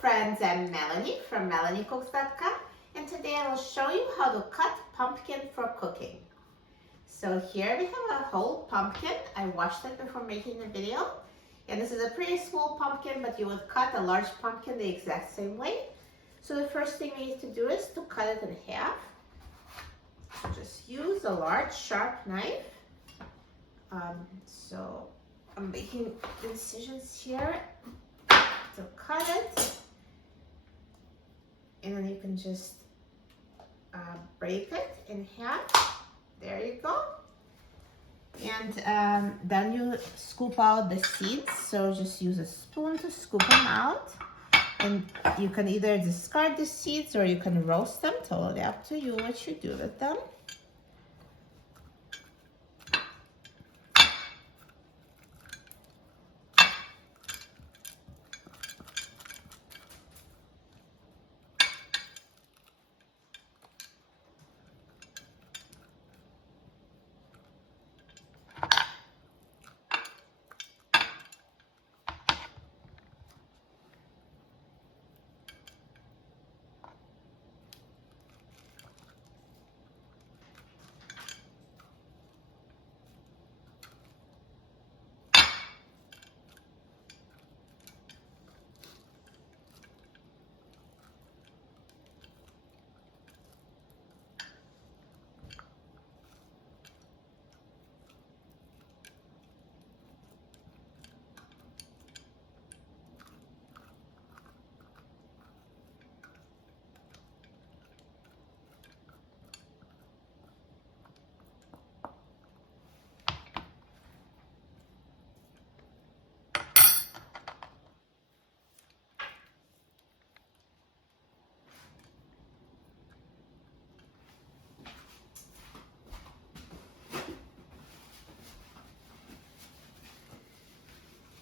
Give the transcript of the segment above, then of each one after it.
friends, I'm Melanie from melaniecooks.com, and today I will show you how to cut pumpkin for cooking. So here we have a whole pumpkin. I washed it before making the video, and this is a pretty small pumpkin, but you would cut a large pumpkin the exact same way. So the first thing we need to do is to cut it in half. So just use a large sharp knife. So I'm making incisions here to cut it, and then you can just break it in half. There you go. And then you scoop out the seeds. So just use a spoon to scoop them out, and you can either discard the seeds or you can roast them. Totally up to you what you do with them.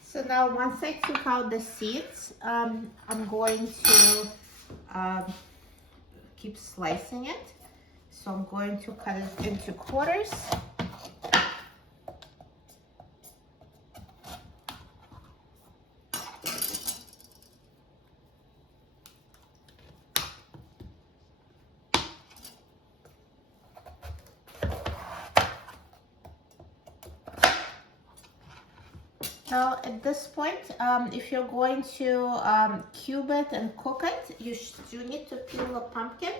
So now once I took out the seeds, I'm going to keep slicing it. So I'm going to cut it into quarters. Now at this point, if you're going to cube it and cook it, you do need to peel the pumpkin.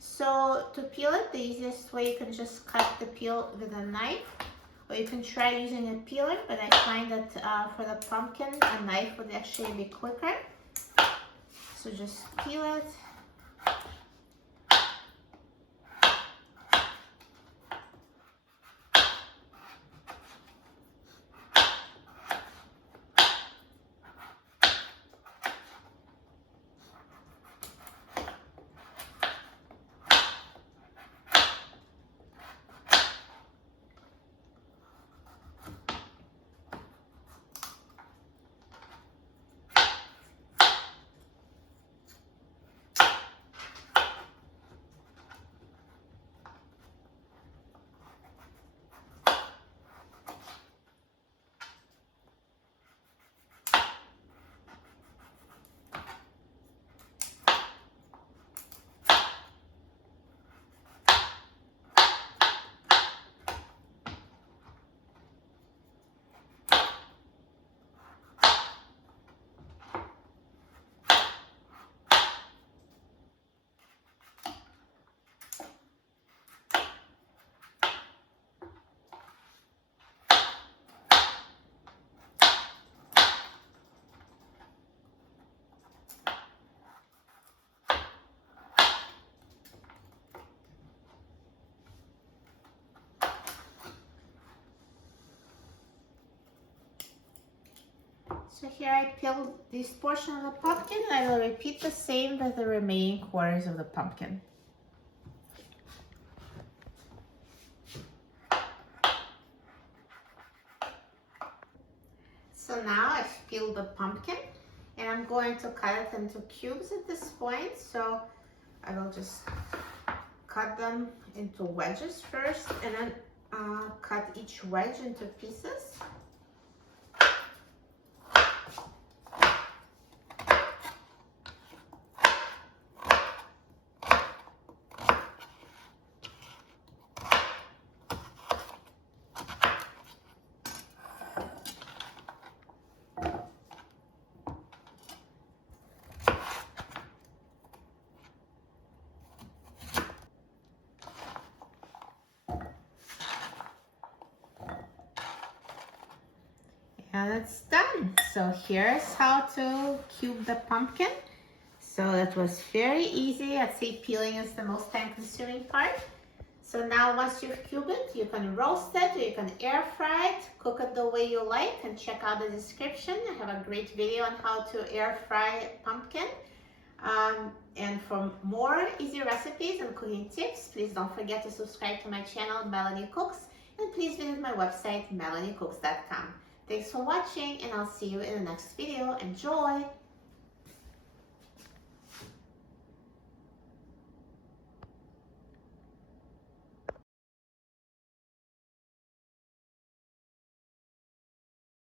So to peel it, the easiest way, you can just cut the peel with a knife, or you can try using a peeler, but I find that for the pumpkin, a knife would actually be quicker. So just peel it. So here I peeled this portion of the pumpkin, and I will repeat the same with the remaining quarters of the pumpkin. So now I've peeled the pumpkin, and I'm going to cut it into cubes at this point. So I will just cut them into wedges first, and then cut each wedge into pieces. And it's done. So here's how to cube the pumpkin. So that was very easy. I'd say peeling is the most time consuming part. So now once you've cubed it, you can roast it, or you can air fry it, cook it the way you like, and check out the description. I have a great video on how to air fry pumpkin. And for more easy recipes and cooking tips, please don't forget to subscribe to my channel, Melanie Cooks, and please visit my website, melaniecooks.com. Thanks for watching, and I'll see you in the next video. Enjoy!